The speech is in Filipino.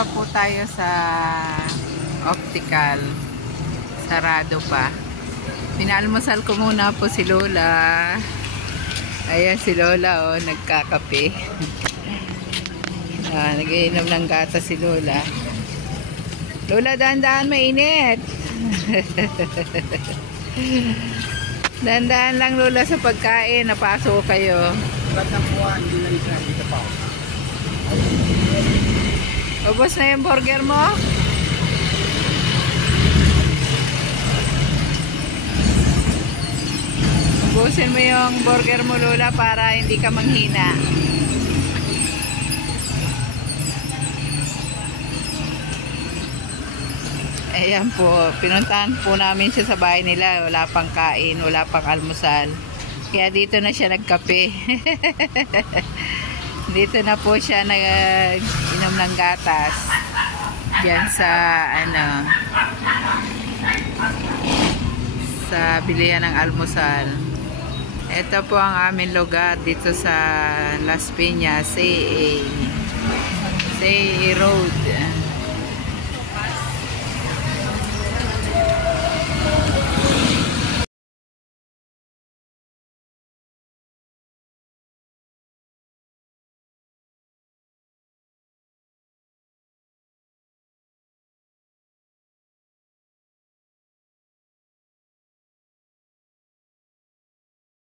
pa po tayo sa optical. Sarado pa. Pinalmusal ko muna po si Lola. Ayan si Lola, oh, nagkakape. Nag-iinom ng gatas si Lola. Lola, dahan-dahan, mainit. Dahan-dahan lang, Lola, sa pagkain. Napasok kayo. Ubos na yung burger mo? Ubusin mo yung burger mo, Lola, para hindi ka manghina. Ayan po, pinuntahan po namin siya sa bahay nila. Wala pang kain, wala pang almusal. Kaya dito na siya nagkape. Dito na po siya nag-inom ng gatas. Diyan sa sa bilihan ng almusal. Ito po ang aming lugar dito sa Las Piñas, CA.